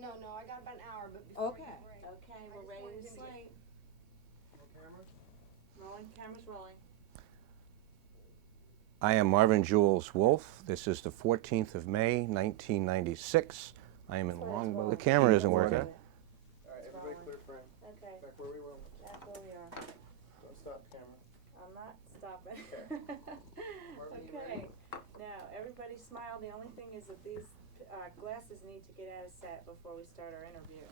No, I got about an hour, but before Okay. I get break. Okay, I we're just ready wanted to to slate. Camera? Rolling, camera's rolling. I am Marvin Jules Wolfe. This is the 14th of May, 1996. I am in Longboat. The camera isn't working. All right, everybody clear frame. Okay, Back where we were. that's where we are. Don't stop camera. I'm not stopping. Marvin, you Okay, ready? now, everybody smile. The only thing is that these glasses need to get out of set before we start our interview.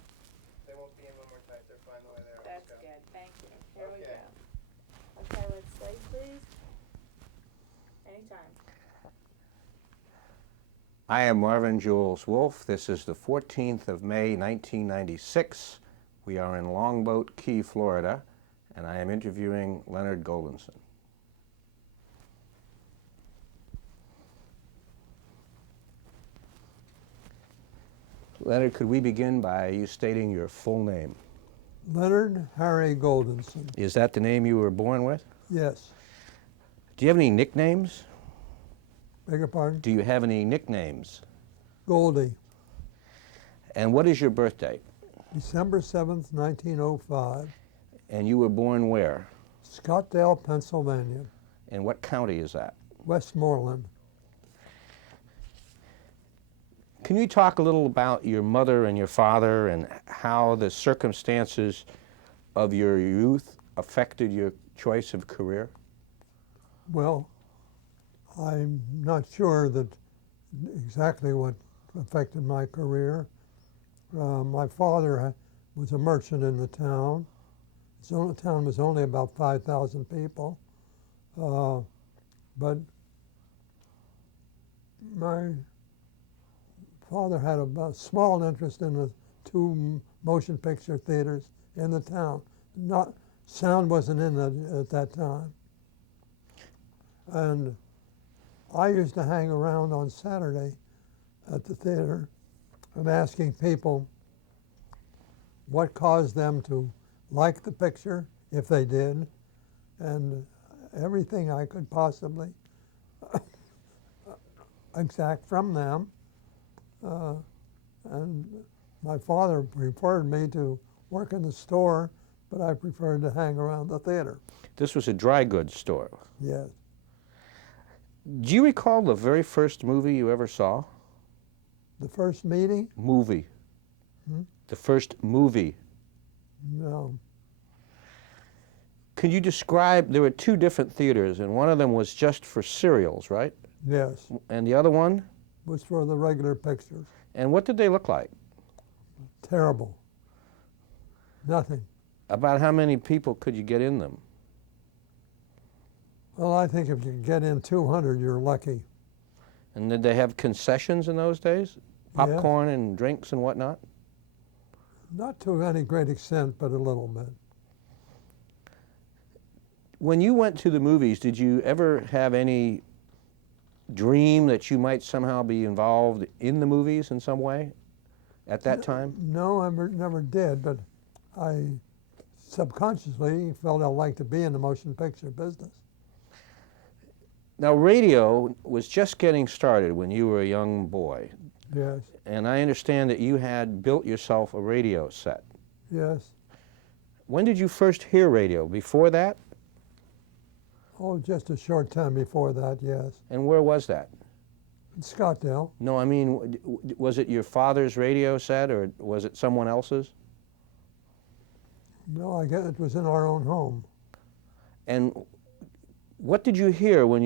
They won't be in when we're tight. They're fine the way they are. That's Let's go. good, thank you. Here we Okay. go. Okay, let's slate, please. Anytime. I am Marvin Jules Wolfe. This is the 14th of May, 1996. We are in Longboat Key, Florida, and I am interviewing Leonard Goldenson. Leonard, could we begin by you stating your full name? Leonard Harry Goldenson. Is that the name you were born with? Yes. Do you have any nicknames? Beg your pardon? Do you have any nicknames? Goldie. And what is your birth date? December 7th, 1905. And you were born where? Scottdale, Pennsylvania. And what county is that? Westmoreland. Can you talk a little about your mother and your father and how the circumstances of your youth affected your choice of career? Well, I'm not sure that exactly what affected my career. My father was a merchant in the town. The town was only about 5,000 people. But my father had a small interest in the two motion picture theaters in the town. Sound wasn't in it at that time. And I used to hang around on Saturday at the theater and asking people what caused them to like the picture, if they did, and everything I could possibly exact from them. And my father preferred me to work in the store, but I preferred to hang around the theater. This was a dry goods store. Yes. Do you recall the very first movie you ever saw? The first meeting? Movie. The first movie. No. Can you describe, there were two different theaters, and one of them was just for serials, right? Yes. And the other one? Was for the regular pictures. And what did they look like? Terrible. Nothing. About how many people could you get in them? Well, I think if you get in 200, you're lucky. And did they have concessions in those days? Popcorn and drinks and whatnot? Not to any great extent, but a little bit. When you went to the movies, did you ever have any dream that you might somehow be involved in the movies in some way at that time? No, I never did, but I subconsciously felt I'd like to be in the motion picture business. Now, radio was just getting started when you were a young boy, Yes, and I understand that you had built yourself a radio set. yes. When did you first hear radio? Before that? Oh, just a short time before that, yes. And where was that? In Scottdale. No, I mean, was it your father's radio set or was it someone else's? No, I guess it was in our own home. And what did you hear when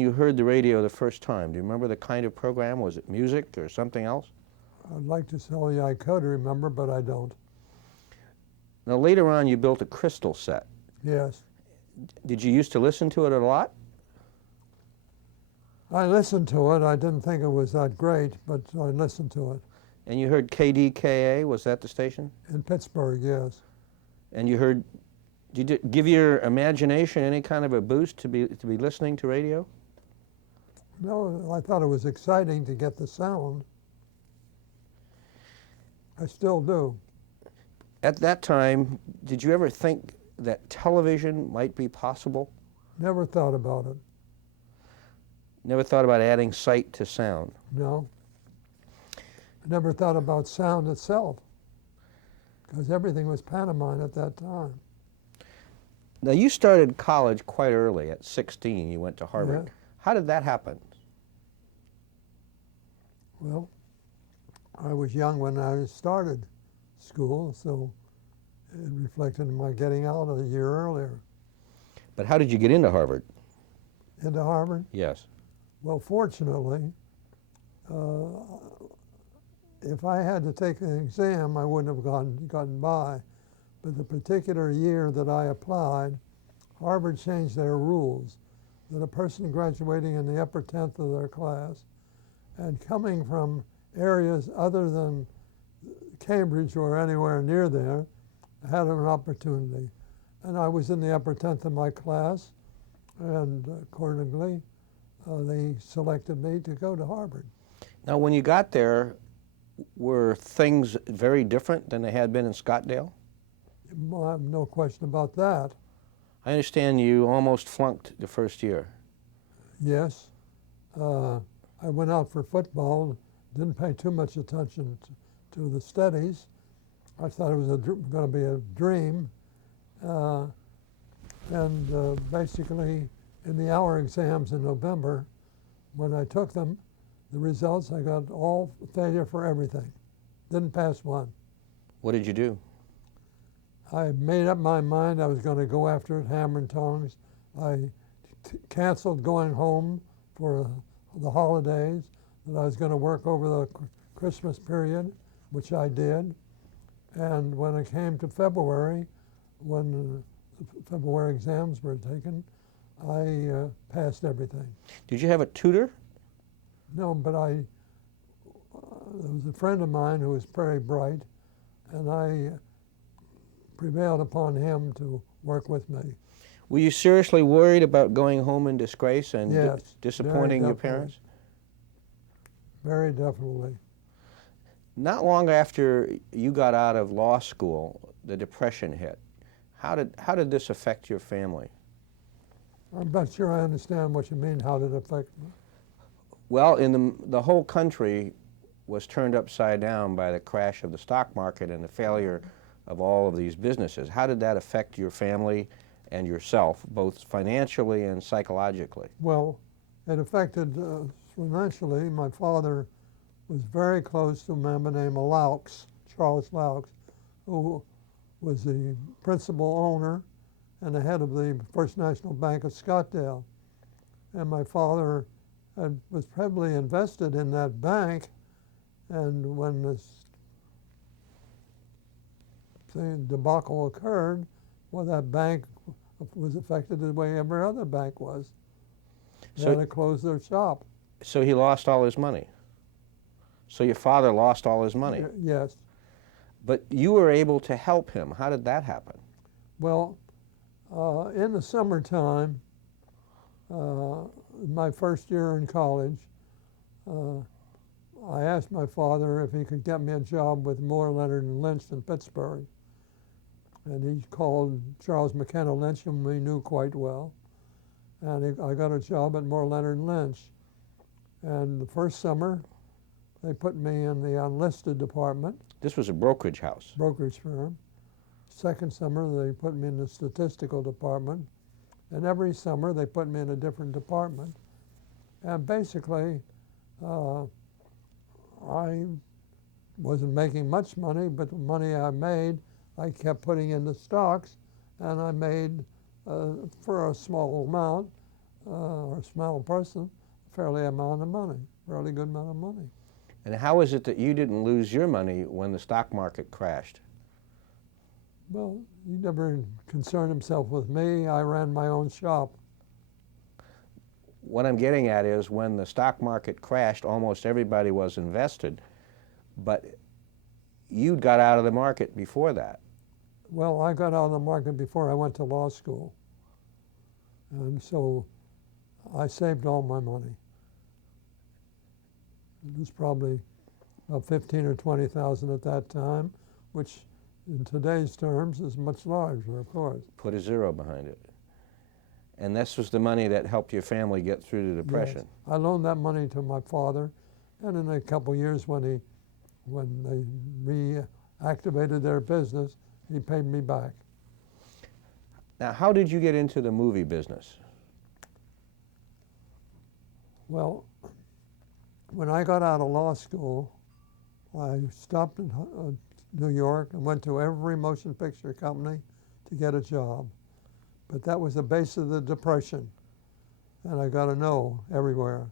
you heard the radio the first time? Do you remember the kind of program? Was it music or something else? I'd like to tell you I could remember, but I don't. Now, later on, you built a crystal set. Yes. Did you used to listen to it a lot? I listened to it. I didn't think it was that great, but I listened to it. And you heard KDKA, was that the station? In Pittsburgh, yes. And you heard, did it give your imagination any kind of a boost to be listening to radio? No, I thought it was exciting to get the sound. I still do. At that time, did you ever think that television might be possible? Never thought about it. Never thought about adding sight to sound? No. I never thought about sound itself, because everything was pantomime at that time. Now, you started college quite early. At 16, you went to Harvard. Yeah. How did that happen? Well, I was young when I started school, so it reflected in my getting out a year earlier. But how did you get into Harvard? Into Harvard? Yes. Well, fortunately, if I had to take an exam, I wouldn't have gotten by. But the particular year that I applied, Harvard changed their rules that a person graduating in the upper 10th of their class and coming from areas other than Cambridge or anywhere near there had an opportunity. And I was in the upper 10th of my class, and accordingly, they selected me to go to Harvard. Now, when you got there, were things very different than they had been in Scottsdale? Well, no question about that. I understand you almost flunked the first year. Yes. I went out for football, didn't pay too much attention to the studies. I thought it was going to be a dream. Basically, in the hour exams in November, when I took them, the results, I got all failure for everything. Didn't pass one. What did you do? I made up my mind I was going to go after it hammer and tongs. I canceled going home for the holidays, that I was going to work over the Christmas period, which I did. And when it came to February, when the February exams were taken, I passed everything. Did you have a tutor? No, but there was a friend of mine who was very bright, and I prevailed upon him to work with me. Were you seriously worried about going home in disgrace and Yes, disappointing very your definitely. parents? Very definitely. Not long after you got out of law school, the Depression hit. How did this affect your family? I'm not sure I understand what you mean, how did it affect me? Well, the whole country was turned upside down by the crash of the stock market and the failure of all of these businesses. How did that affect your family and yourself, both financially and psychologically? Well, it affected financially. My father was very close to a man named Laux, Charles Laux, who was the principal owner and the head of the First National Bank of Scottsdale. And my father was heavily invested in that bank, and when this debacle occurred, well, that bank was affected the way every other bank was. They had to close their shop. So he lost all his money. So your father lost all his money. Yes. But you were able to help him. How did that happen? Well, in the summertime, my first year in college, I asked my father if he could get me a job with Moore, Leonard, and Lynch in Pittsburgh. And he called Charles McKenna Lynch, whom we knew quite well. And I got a job at Moore, Leonard, and Lynch. And the first summer, they put me in the unlisted department. This was a brokerage house. Brokerage firm. Second summer, they put me in the statistical department. And every summer, they put me in a different department. And basically, I wasn't making much money, but the money I made, I kept putting into stocks, and I made, for a small amount, or a small person, a fairly amount of money, fairly good amount of money. And how is it that you didn't lose your money when the stock market crashed? Well, he never concerned himself with me. I ran my own shop. What I'm getting at is when the stock market crashed, almost everybody was invested, but you got out of the market before that. Well, I got out of the market before I went to law school. And so I saved all my money. It was probably about 15 or 20,000 at that time, which in today's terms is much larger, of course. Put a zero behind it. And this was the money that helped your family get through the Depression. Yes. I loaned that money to my father, and in a couple of years when he when they reactivated their business, he paid me back. Now, how did you get into the movie business? Well, when I got out of law school, I stopped in New York and went to every motion picture company to get a job. But that was the base of the Depression, and I got a no everywhere.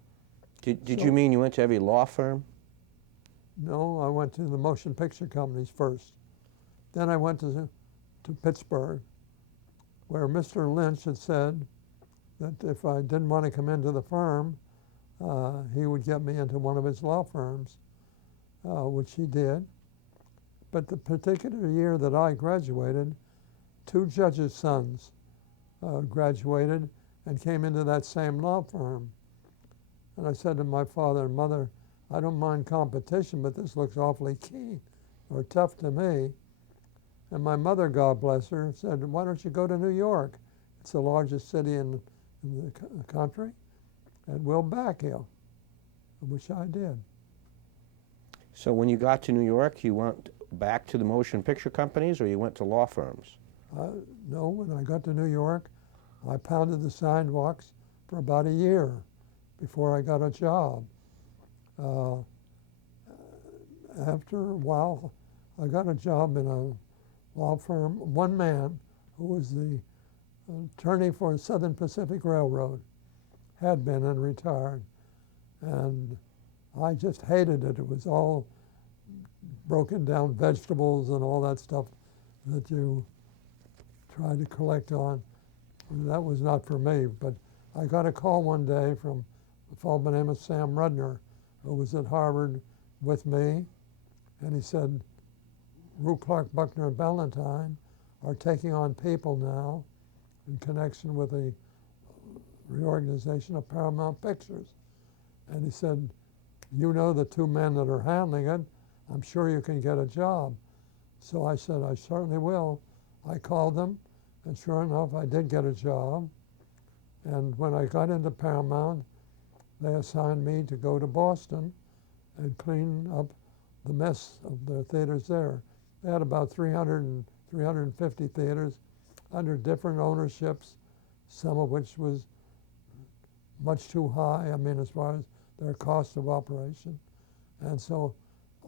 Did you mean you went to every law firm? No, I went to the motion picture companies first. Then I went to Pittsburgh, where Mr. Lynch had said that if I didn't want to come into the firm, he would get me into one of his law firms, which he did. But the particular year that I graduated, 2 judges' sons graduated and came into that same law firm. And I said to my father and mother, I don't mind competition, but this looks awfully keen or tough to me. And my mother, God bless her, said, why don't you go to New York? It's the largest city in the country, and we'll back you, which I did. So when you got to New York, you went back to the motion picture companies, or you went to law firms? No, when I got to New York, I pounded the sidewalks for about a year before I got a job. After a while, I got a job in a law firm, one man who was the attorney for the Southern Pacific Railroad, had been and retired. And I just hated it. It was all broken down vegetables and all that stuff that you try to collect on. And that was not for me, but I got a call one day from a fellow by the name of Sam Rudner, who was at Harvard with me, and he said, Rue Clark, Buckner, and Ballantyne are taking on people now in connection with the reorganization of Paramount Pictures. And he said, you know the 2 men that are handling it, I'm sure you can get a job. So I said, I certainly will. I called them, and sure enough, I did get a job. And when I got into Paramount, they assigned me to go to Boston and clean up the mess of the theaters there. They had about 350 theaters under different ownerships, some of which was much too high, I mean, as far as their cost of operation. And so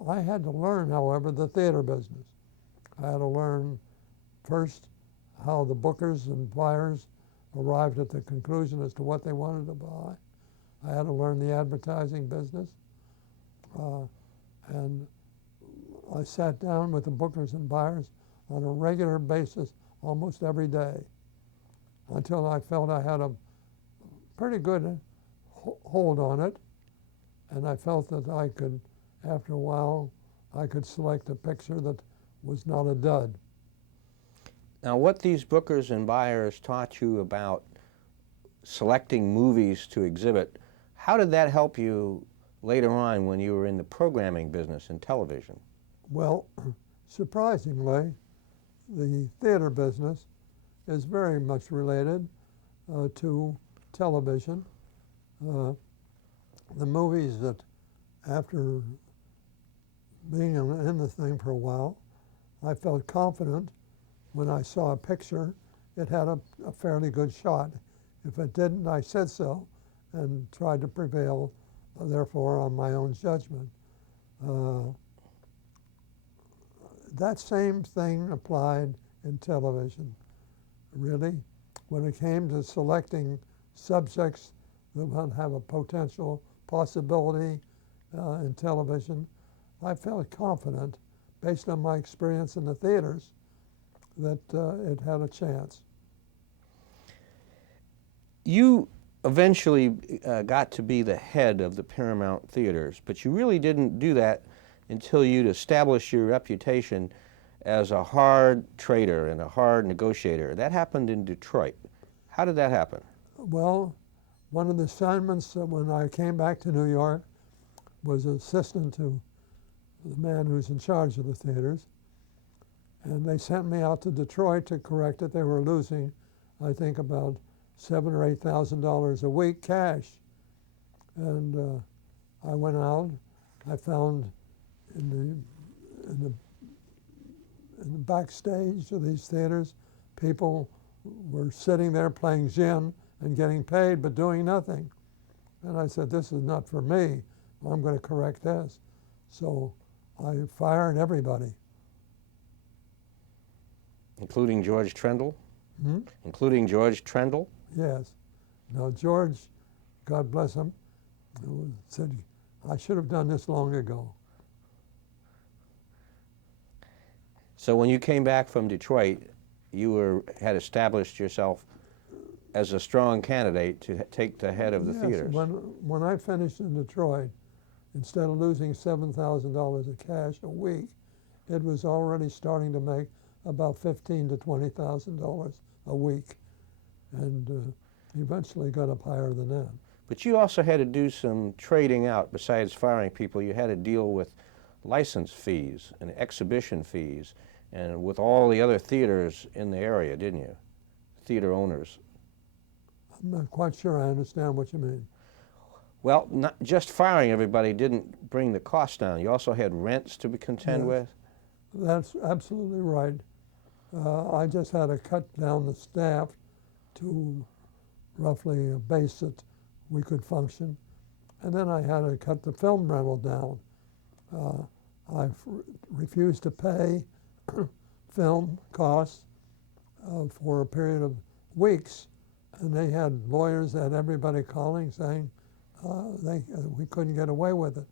I had to learn, however, the theater business. I had to learn first how the bookers and buyers arrived at the conclusion as to what they wanted to buy. I had to learn the advertising business. And I sat down with the bookers and buyers on a regular basis almost every day until I felt I had a pretty good hold on it. And I felt that I could, after a while, I could select a picture that was not a dud. Now, what these bookers and buyers taught you about selecting movies to exhibit, how did that help you later on when you were in the programming business in television? Well, surprisingly, the theater business is very much related to television. The movies that, after being in the thing for a while, I felt confident when I saw a picture, it had a fairly good shot. If it didn't, I said so and tried to prevail, therefore, on my own judgment. That same thing applied in television, really. When it came to selecting subjects that would have a potential possibility in television, I felt confident, based on my experience in the theaters, that it had a chance. You eventually got to be the head of the Paramount Theaters, but you really didn't do that until you'd established your reputation as a hard trader and a hard negotiator. That happened in Detroit. How did that happen? Well, one of the assignments when I came back to New York was assistant to the man who's in charge of the theaters. And they sent me out to Detroit to correct it. They were losing, I think, about $7,000 or $8,000 a week cash. And I went out. I found in the backstage of these theaters, people were sitting there playing gin and getting paid but doing nothing. And I said, this is not for me. I'm going to correct this. So I fired everybody. Including George Trendle? Hmm? Including George Trendle? Yes. Now George, God bless him, said, I should have done this long ago. So when you came back from Detroit, you had established yourself as a strong candidate to take the head of the Yes, theaters. when I finished in Detroit, instead of losing $7,000 of cash a week, it was already starting to make about $15,000 to $20,000 a week, and eventually got up higher than that. But you also had to do some trading out. Besides firing people, you had to deal with license fees and exhibition fees and with all the other theaters in the area, didn't you? Theater owners. I'm not quite sure I understand what you mean. Well, not just firing everybody didn't bring the cost down. You also had rents to contend Yes. with. That's absolutely right. I just had to cut down the staff to roughly a base that we could function. And then I had to cut the film rental down. I refused to pay film costs for a period of weeks. And they had lawyers, had everybody calling saying we couldn't get away with it.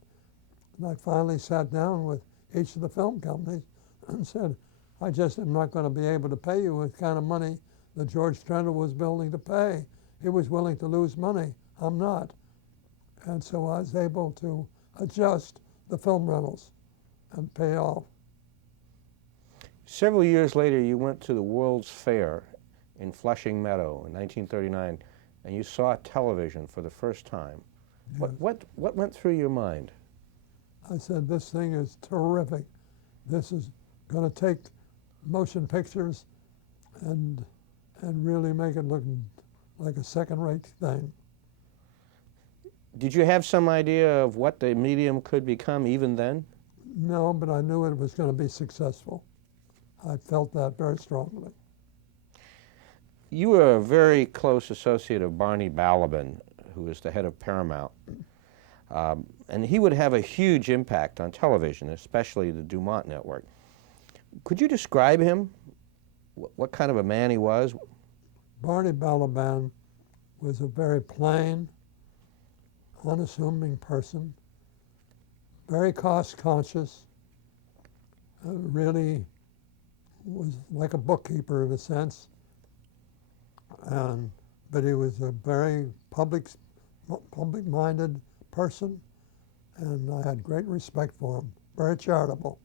And I finally sat down with each of the film companies and said, I just am not going to be able to pay you the kind of money that George Trendle was willing to pay. He was willing to lose money. I'm not. And so I was able to adjust the film rentals and pay off. Several years later, you went to the World's Fair in Flushing Meadow in 1939, and you saw television for the first time. Yes. What went through your mind? I said, this thing is terrific. This is going to take motion pictures and really make it look like a second-rate thing. Did you have some idea of what the medium could become even then? No, but I knew it was going to be successful. I felt that very strongly. You were a very close associate of Barney Balabin, who was the head of Paramount. And he would have a huge impact on television, especially the Dumont network. Could you describe him? What kind of a man he was? Barney Balabin was a very plain, unassuming person, very cost-conscious, really was like a bookkeeper in a sense, but he was a very public-minded person, and I had great respect for him, very charitable.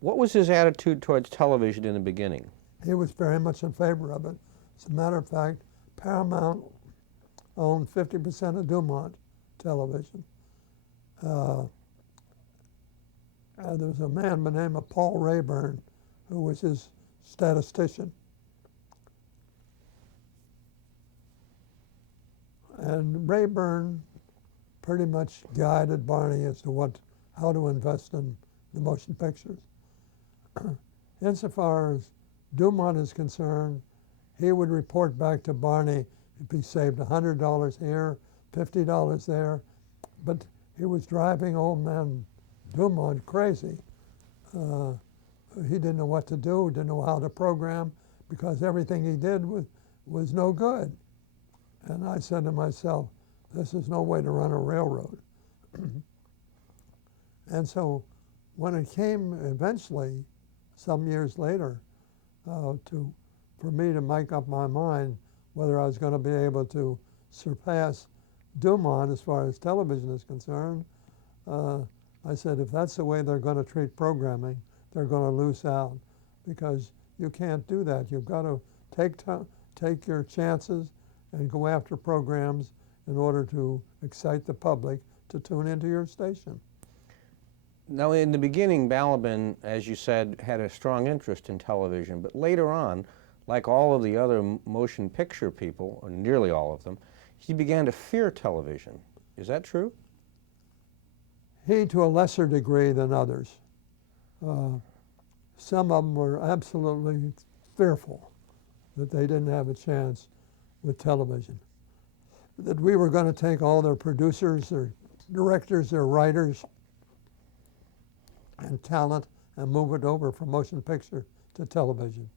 What was his attitude towards television in the beginning? He was very much in favor of it. As a matter of fact, Paramount owned 50% of Dumont television. There was a man by the name of Paul Rayburn who was his statistician. And Rayburn pretty much guided Barney as to how to invest in the motion pictures. Insofar as Dumont is concerned, he would report back to Barney if he saved $100 here, $50 there, but he was driving old man Dumont crazy. He didn't know what to do, didn't know how to program, because everything he did was no good. And I said to myself, this is no way to run a railroad. And so when it came eventually, some years later, for me to make up my mind whether I was going to be able to surpass Dumont as far as television is concerned, I said, if that's the way they're going to treat programming, they're going to lose out, because you can't do that. You've got to take your chances and go after programs in order to excite the public to tune into your station. Now, in the beginning, Balabin, as you said, had a strong interest in television, but later on, like all of the other motion picture people, or nearly all of them, he began to fear television. Is that true? he to a lesser degree than others. Some of them were absolutely fearful that they didn't have a chance with television, that we were going to take all their producers, their directors, their writers, and talent and move it over from motion picture to television.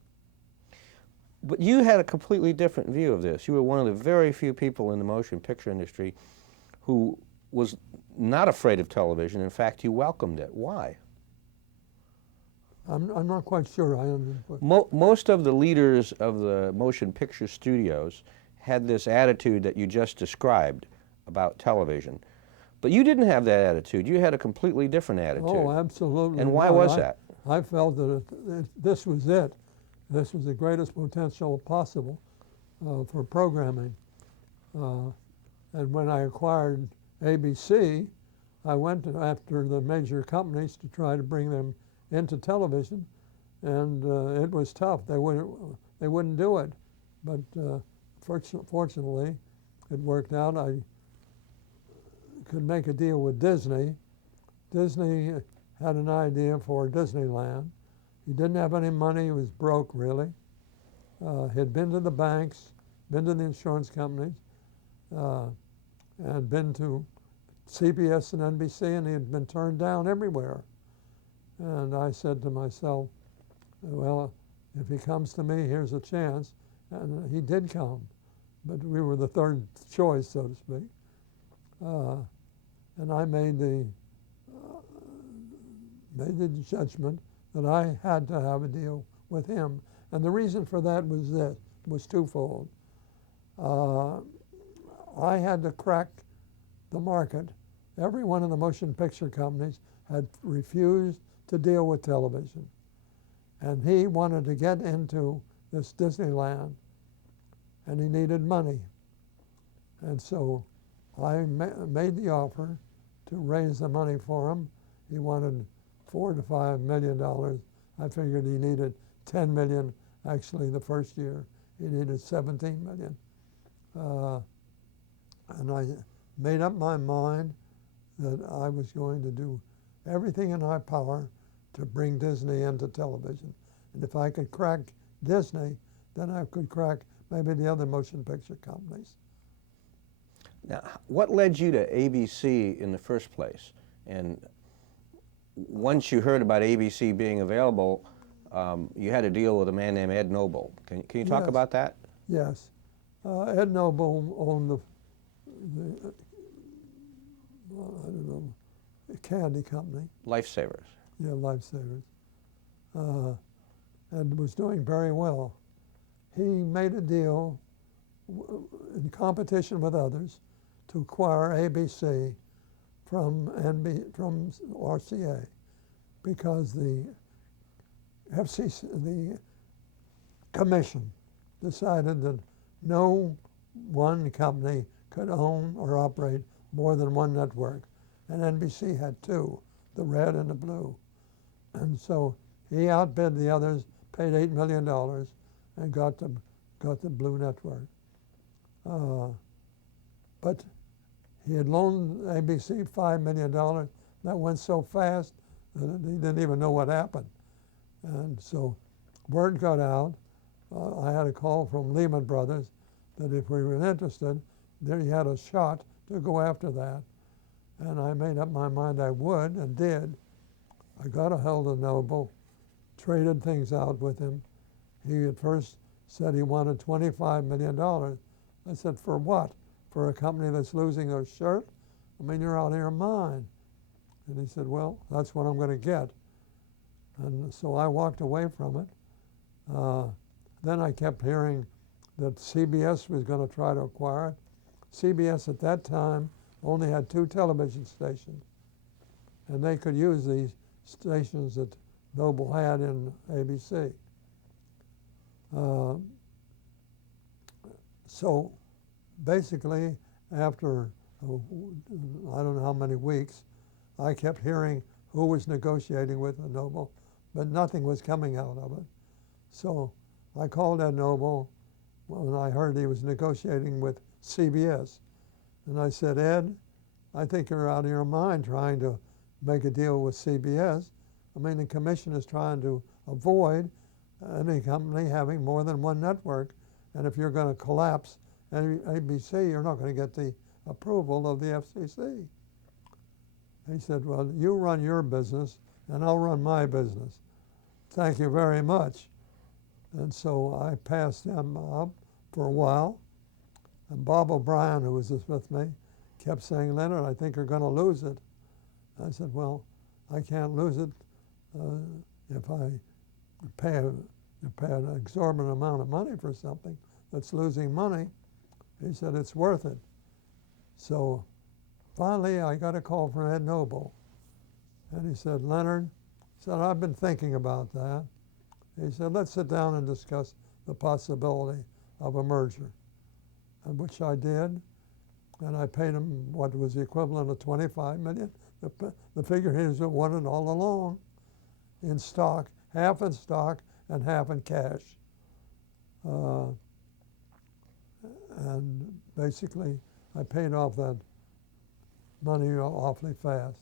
But you had a completely different view of this. You were one of the very few people in the motion picture industry who was not afraid of television. In fact, you welcomed it. Why? I'm not quite sure I understand. Most of the leaders of the motion picture studios had this attitude that you just described about television. But you didn't have that attitude. You had a completely different attitude. Oh, absolutely. And why not. was that? I felt that this was it. This was the greatest potential possible for programming. And when I acquired ABC, I went after the major companies to try to bring them into television, and it was tough. They wouldn't do it. But fortunately, it worked out. I could make a deal with Disney. Disney had an idea for Disneyland. He didn't have any money. He was broke, really. He'd been to the banks, been to the insurance companies, and been to CBS and NBC, and he had been turned down everywhere. And I said to myself, well, if he comes to me, here's a chance. And he did come, but we were the third choice, so to speak. And I made the judgment that I had to have a deal with him. And the reason for that was twofold. I had to crack the market. Every one of the motion picture companies had refused to deal with television. And he wanted to get into this Disneyland, and he needed money. And so I made the offer to raise the money for him. He wanted $4 to $5 million. I figured he needed 10 million. Actually, the first year he needed 17 million. And I made up my mind that I was going to do everything in my power to bring Disney into television. And if I could crack Disney, then I could crack maybe the other motion picture companies. Now, what led you to ABC in the first place? And once you heard about ABC being available, you had to deal with a man named Ed Noble. Can you talk about that? Yes. Ed Noble owned the I don't know, a candy company. Lifesavers. Yeah, Lifesavers. And was doing very well. He made a deal in competition with others to acquire ABC from RCA because the the commission decided that no one company could own or operate more than one network, and NBC had two, the red and the blue. And so he outbid the others, paid $8 million, and got the blue network. But he had loaned ABC $5 million. That went so fast that he didn't even know what happened. And so word got out. I had a call from Lehman Brothers that if we were interested, then he had a shot to go after that. And I made up my mind I would and did. I got a hold of Noble, traded things out with him. He at first said he wanted $25 million. I said, for what? For a company that's losing their shirt? I mean, you're out of your mind. And he said, well, that's what I'm going to get. And so I walked away from it. Then I kept hearing that CBS was going to try to acquire it. CBS at that time only had 2 television stations, and they could use these stations that Noble had in ABC. So basically, after I don't know how many weeks, I kept hearing who was negotiating with Noble, but nothing was coming out of it. So I called Ed Noble when I heard he was negotiating with CBS. And I said, Ed, I think you're out of your mind trying to make a deal with CBS. I mean, the commission is trying to avoid any company having more than one network. And if you're going to collapse ABC, you're not going to get the approval of the FCC. He said, well, you run your business and I'll run my business. Thank you very much. And so I passed them up for a while. And Bob O'Brien, who was with me, kept saying, Leonard, I think you're going to lose it. I said, well, I can't lose it if I pay an exorbitant amount of money for something that's losing money. He said, it's worth it. So finally, I got a call from Ed Noble. And he said, Leonard, I've been thinking about that. He said, let's sit down and discuss the possibility of a merger, and which I did. And I paid him what was the equivalent of $25 million. The figure he wanted all along in stock, half in stock and half in cash. And basically, I paid off that money awfully fast.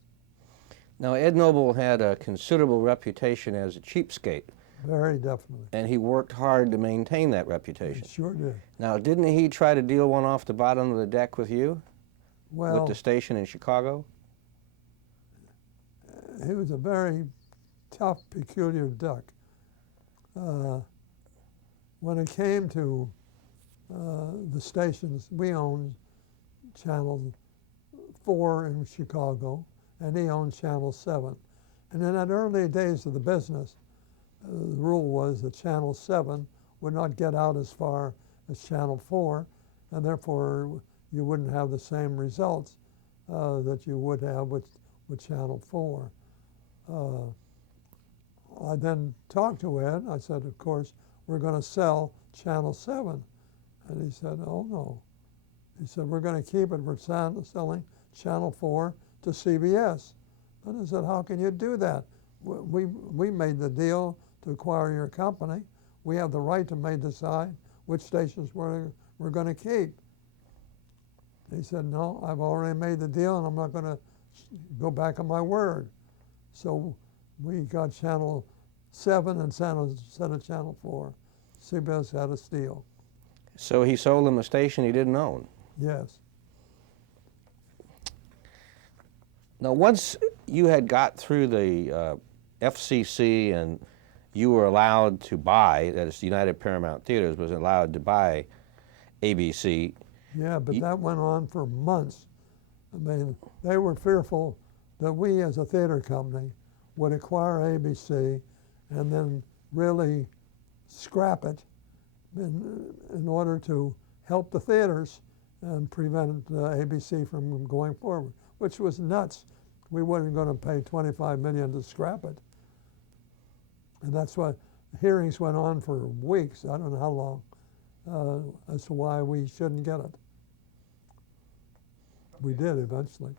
Now, Ed Noble had a considerable reputation as a cheapskate. Very definitely. And he worked hard to maintain that reputation. He sure did. Now, didn't he try to deal one off the bottom of the deck with you? Well, with the station in Chicago? He was a very tough, peculiar duck. When it came to the stations, we owned Channel 4 in Chicago, and he owned Channel 7. And in that early days of the business, the rule was that Channel 7 would not get out as far as Channel 4, and therefore you wouldn't have the same results that you would have with Channel 4. I then talked to Ed. I said, of course, we're going to sell Channel 7. And he said, oh, no. He said, we're going to keep it. We're selling Channel 4 to CBS. And I said, how can you do that? We made the deal to acquire your company. We have the right to decide which stations we're going to keep. He said, no, I've already made the deal and I'm not going to go back on my word. So we got Channel 7 instead of Channel 4. CBS had a steal. So he sold him a station he didn't own? Yes. Now, once you had got through the FCC and you were allowed to buy, that is, United Paramount Theaters was allowed to buy ABC. Yeah, but that went on for months. I mean, they were fearful that we as a theater company would acquire ABC and then really scrap it in order to help the theaters and prevent ABC from going forward, which was nuts. We weren't going to pay $25 million to scrap it. And that's why hearings went on for weeks, I don't know how long, as to why we shouldn't get it. We did eventually.